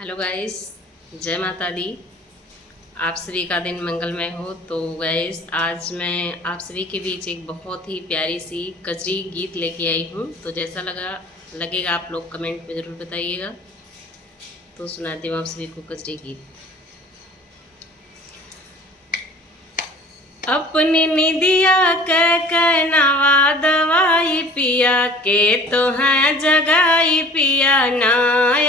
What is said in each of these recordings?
Hello guys, जय माता दी। आप सभी का दिन मंगलमय हो। तो गाइस, आज मैं आप सभी के बीच एक बहुत ही प्यारी सी कजरी गीत लेके आई हूँ। तो जैसा लगेगा आप लोग कमेंट में ज़रूर बताइएगा। तो सुनाती हूँ आप सभी को कजरी गीत। अपने निदिया के नवा दवाई पिया के तो है जगाई पिया ना।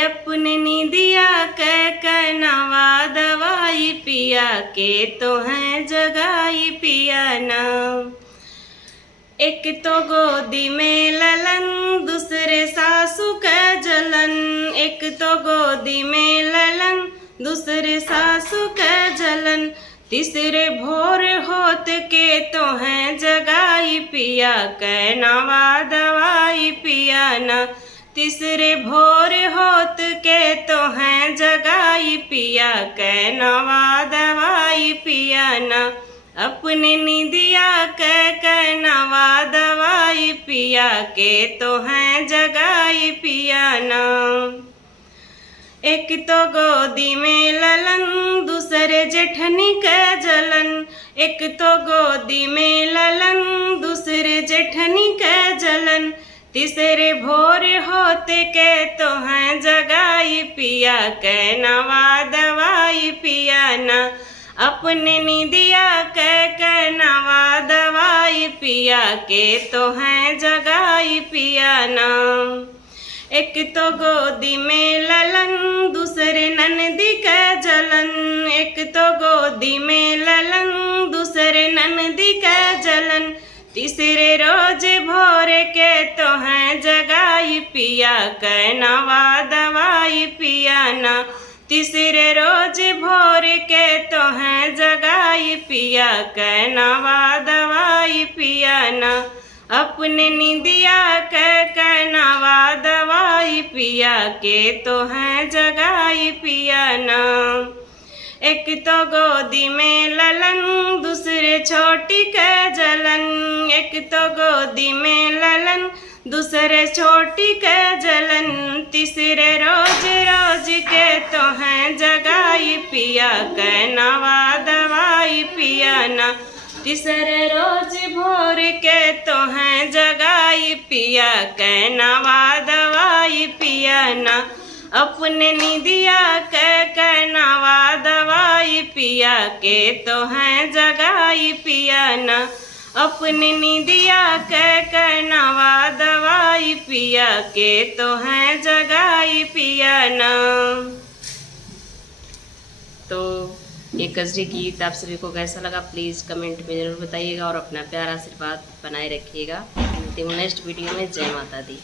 अपने निदिया के नवा दवाई पिया के तो है जगाई पिया ना। एक तो गोदी में ललन, दूसरे सासू का जलन। एक तो गोदी में ललन, दूसरे सासू का जलन। तीसरे भोर होत के तो हैं जगाई पिया के नवा दवाई पिया ना। तीसरे भोर होत के तो हैं जगाई पिया के नवा दवाई पिया ना। अपने निदिया के नवा दवाई पिया के तो हैं जगाई पिया ना। एक तो गोदी में ललन, दूसरे जेठनी का जलन। एक तो गोदी में ललन, दूसरे जेठनी का जलन। तीसरे भोर होते के तो हैं जगाई पिया के नवा दवाई पिया ना। अपने निदिया के नवा दवाई पिया के तो हैं जगाई पिया ना। एक तो गोदी में ललन, दूसरे ननदी का जलन। एक तो गोदी में ललन, दूसरे ननदी का जलन। तीसरे रोज भोर के तो हैं जगाई पिया के नवा दवाई पिया ना। तीसरे रोज भोर के तो हैं जगाई पिया के नवा दवाई पिया ना। अपने निदिया के नवा दवाई पिया के तो हैं जगाई पिया ना। एक तो गोदी में ललन, दूसरे छोटी का जलन। एक तो गोदी में ललन, दूसरे छोटी का जलन। तीसरे रोज रोज के तो हैं जगाई पिया के नवा दवाई पिया ना। तीसरे रोज भोर के तो हैं जगाई पिया के नवा दवाई पिया ना। अपने निदिया के नवा दवाई पिया के तो हैं जगाई पिया ना। अपने निदिया के नवा दवाई पिया के तो हैं जगाई पिया ना। तो ये कजरी गीत आप सभी को कैसा लगा प्लीज़ कमेंट में ज़रूर बताइएगा और अपना प्यारा आशीर्वाद बनाए रखिएगा। मिलती हूँ नेक्स्ट वीडियो में। जय माता दी।